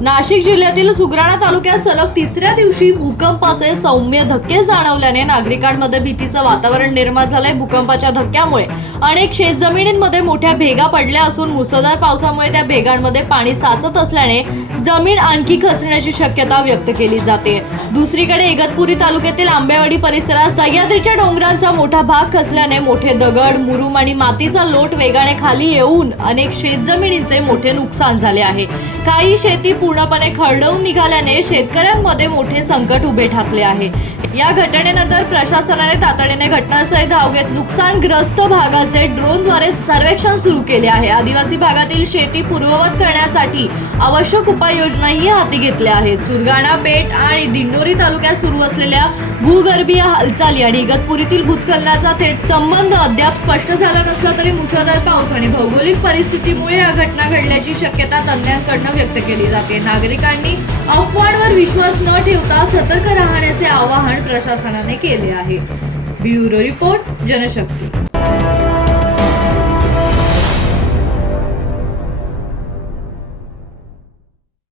नाशिक जिल्ह्यातील सुग्राणा तालुक्यात सलग तिसऱ्या दिवशी भूकंपाचे सौम्य धक्के जाणवल्याने नागरिकांमध्ये भीतीचं वातावरण निर्माण झालंय। भूकंपाच्या धक्क्यामुळे अनेक शेतजमिनींमध्ये मोठ्या भेगा पडल्या असून मुसळधार पावसामुळे त्या भेगांमध्ये पाणी साचत असल्याने जमीन आणखी खचण्याची शक्यता व्यक्त केली जाते। दुसरीकडे इगतपुरी तालुक्यातील आंबेवाडी परिसरात सह्याद्रीच्या डोंगरांचा मोठा भाग खचल्याने मोठे दगड, मुरुम आणि मातीचा लोट वेगाने खाली येऊन अनेक शेतजमिनींचे मोठे नुकसान झाले आहे। काही शेती पूर्णपणे खरडून निघाल्याने शेतकऱ्यांमध्ये मोठे संकट उभे ठाकले आहे। या घटनेनंतर प्रशासनाने तातडीने घटनास्थळी धाव घेत नुकसानग्रस्त भागाचे ड्रोनद्वारे सर्वेक्षण सुरू केले आहे। आदिवासी भागातील शेती पूर्ववत करण्यासाठी आवश्यक उपाययोजनाही हाती घेतल्या आहेत। सुरगाणा, पेठ आणि दिंडोरी तालुक्यात सुरू असलेल्या भूगर्भीय हालचाली आणि इगतपुरीतील भूस्खलनाचा थेट संबंध अद्याप स्पष्ट झाला नसला तरी मुसळधार पाऊस आणि भौगोलिक परिस्थितीमुळे या घटना घडल्याची शक्यता तज्ञांकडून व्यक्त केली जाते। नागरिकांनी अफवांवर विश्वास न ठेवता सतर्क राहण्याचे आवाहन प्रशासनाने केले आहे। Bureau report, Janshakti.